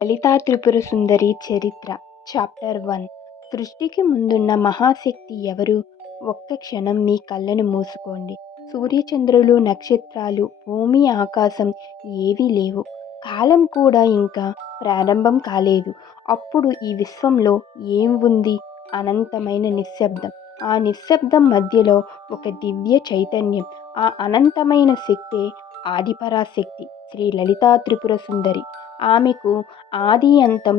లలితా త్రిపుర సుందరి చరిత్ర చాప్టర్ 1. సృష్టికి ముందున్న మహాశక్తి ఎవరు? ఒక్క క్షణం మీ కళ్ళను మూసుకోండి. సూర్యచంద్రులు, నక్షత్రాలు, భూమి, ఆకాశం ఏవీ లేవు. కాలం కూడా ఇంకా ప్రారంభం కాలేదు. అప్పుడు ఈ విశ్వంలో ఏం ఉంది? అనంతమైన నిశ్శబ్దం. ఆ నిశ్శబ్దం మధ్యలో ఒక దివ్య చైతన్యం. ఆ అనంతమైన శక్తే ఆదిపరాశక్తి, శ్రీ లలితా త్రిపుర సుందరి. ఆమెకు ఆది అంతం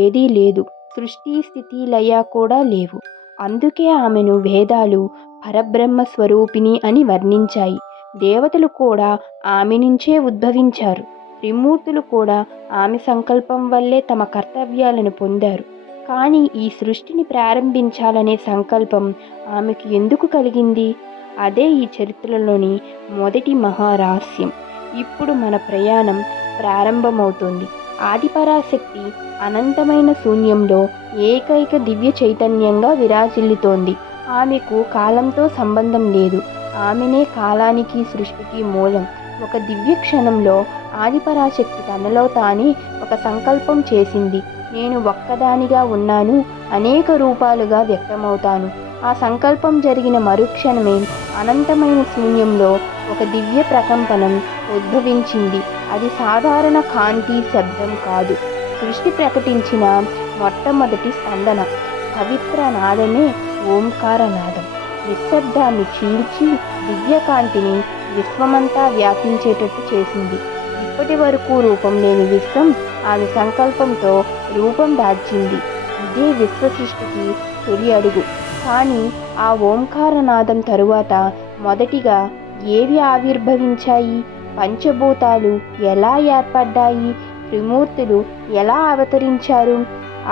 ఏదీ లేదు. సృష్టి, స్థితి, లయ కూడా లేవు. అందుకే ఆమెను వేదాలు పరబ్రహ్మ స్వరూపిణి అని వర్ణించాయి. దేవతలు కూడా ఆమె నుంచే ఉద్భవించారు. త్రిమూర్తులు కూడా ఆమె సంకల్పం వల్లే తమ కర్తవ్యాలను పొందారు. కానీ ఈ సృష్టిని ప్రారంభించాలనే సంకల్పం ఆమెకు ఎందుకు కలిగింది? అదే ఈ చరిత్రలోని మొదటి మహారహస్యం. ఇప్పుడు మన ప్రయాణం ప్రారంభమవుతోంది. ఆదిపరాశక్తి అనంతమైన శూన్యంలో ఏకైక దివ్య చైతన్యంగా విరాజిల్లుతోంది. ఆమెకు కాలంతో సంబంధం లేదు. ఆమెనే కాలానికి, సృష్టికి మూలం. ఒక దివ్య క్షణంలో ఆదిపరాశక్తి తనలో తానే ఒక సంకల్పం చేసింది. నేను ఒక్కదానిగా ఉన్నాను, అనేక రూపాలుగా వ్యక్తమవుతాను. ఆ సంకల్పం జరిగిన మరుక్షణమే అనంతమైన శూన్యంలో ఒక దివ్య ప్రకంపనం ఉద్భవించింది. అది సాధారణ కాంతి, శబ్దం కాదు. సృష్టి ప్రకటించిన మొట్టమొదటి స్పందన. పవిత్ర నాదమే ఓంకారనాదం. నిశ్శబ్దాన్ని చీల్చి దివ్యకాంతిని విశ్వమంతా వ్యాపించేటట్టు చేసింది. ఇప్పటి వరకు రూపం లేని విశ్వం ఆమె సంకల్పంతో రూపం దాల్చింది. ఇదే విశ్వ సృష్టికి తొలి అడుగు. కానీ ఆ ఓంకారనాదం తరువాత మొదటిగా ఏవి ఆవిర్భవించాయి? పంచభూతాలు ఎలా ఏర్పడ్డాయి? త్రిమూర్తులు ఎలా అవతరించారు?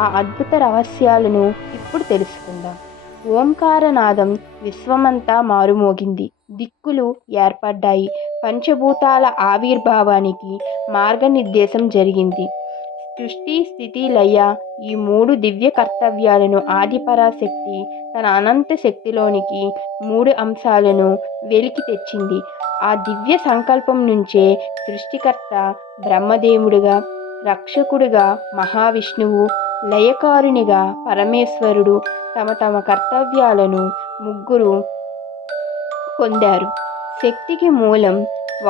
ఆ అద్భుత రహస్యాలను ఇప్పుడు తెలుసుకుందాం. ఓంకారనాదం విశ్వమంతా మారుమోగింది. దిక్కులు ఏర్పడ్డాయి. పంచభూతాల ఆవిర్భావానికి మార్గనిర్దేశం జరిగింది. సృష్టి, స్థితి, లయ ఈ మూడు దివ్య కర్తవ్యాలను ఆదిపరాశక్తి తన అనంత శక్తిలోనికి మూడు అంశాలను వెలికి తెచ్చింది. ఆ దివ్య సంకల్పం నుంచే సృష్టికర్త బ్రహ్మదేవుడిగా, రక్షకుడిగా మహావిష్ణువు, లయకారునిగా పరమేశ్వరుడు తమ తమ కర్తవ్యాలను ముగ్గురు పొందారు. శక్తికి మూలం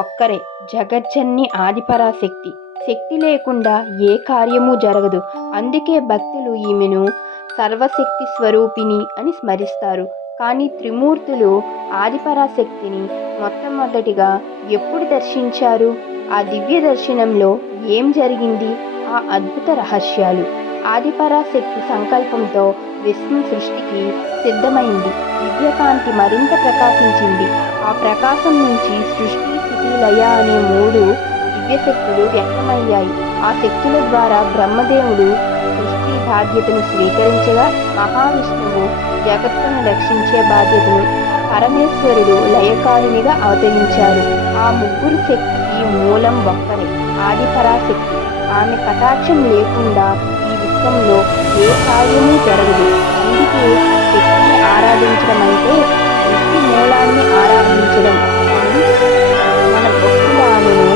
ఒక్కరే, జగజ్జనని ఆదిపరాశక్తి. శక్తి లేకుండా ఏ కార్యము జరగదు. అందుకే భక్తులు ఈమెను సర్వశక్తి స్వరూపిణి అని స్మరిస్తారు. కానీ త్రిమూర్తులు ఆదిపరాశక్తిని మొట్టమొదటిగా ఎప్పుడు దర్శించారు? ఆ దివ్య దర్శనంలో ఏం జరిగింది? ఆ అద్భుత రహస్యాలు. ఆదిపరాశక్తి సంకల్పంతో విశ్వం సృష్టికి సిద్ధమైంది. దివ్యకాంతి మరింత ప్రకాశించింది. ఆ ప్రకాశం నుంచి సృష్టి, స్థితి, లయ అనే మూడు దివ్యశక్తులు వ్యక్తమయ్యాయి. ఆ శక్తుల ద్వారా బ్రహ్మదేవుడు సృష్టి బాధ్యతను స్వీకరించగా, మహావిష్ణువు జగత్తును రక్షించే బాధ్యతను, పరమేశ్వరుడు లయకారునిగా అవతరించారు. ఆ ముగ్గురు శక్తికి మూలం ఒక్కరే, ఆదిపరాశక్తి. ఆమె కటాక్షం లేకుండా ఈ విశ్వంలో ఏ కార్యమూ జరగదు. అందుకే శక్తిని ఆరాధించడం అంటే సృష్టి మూలాన్ని ఆరాధించడం అని మన భక్తులు ఆమెను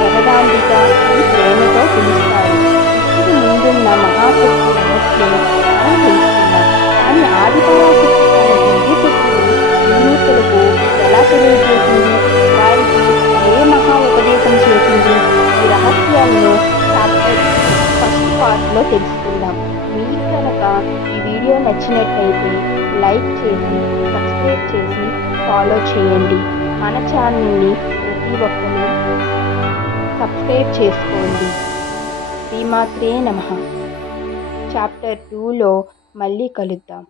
జగదాంబిక అని ప్రేమతో పిలుస్తారు. సృష్టికి ముందున్న మహాశక్తి రహస్యం మనం తెలుసుకుందాం. కానీ ఆదిపరాశక్తి తన దివ్యశక్తిని త్రిమూర్తులకు ఎలా తెలియజేసింది? వారికి ఏ మహా ఉపదేశం చేసింది? ఈ రహస్యాలను చాప్టర్ ఫస్ట్ పార్ట్లో తెలుసుకుందాం. మీకు కనుక ఈ వీడియో నచ్చినట్లయితే లైక్ చేసి, సబ్స్క్రైబ్ చేసి ఫాలో చేయండి. మన ఛానల్ని ప్రతి ఒక్కరు సబ్స్క్రైబ్ చేసుకోండి. శ్రీమాత్రే నమః. చాప్టర్ 2లో మళ్ళీ కలుద్దాం.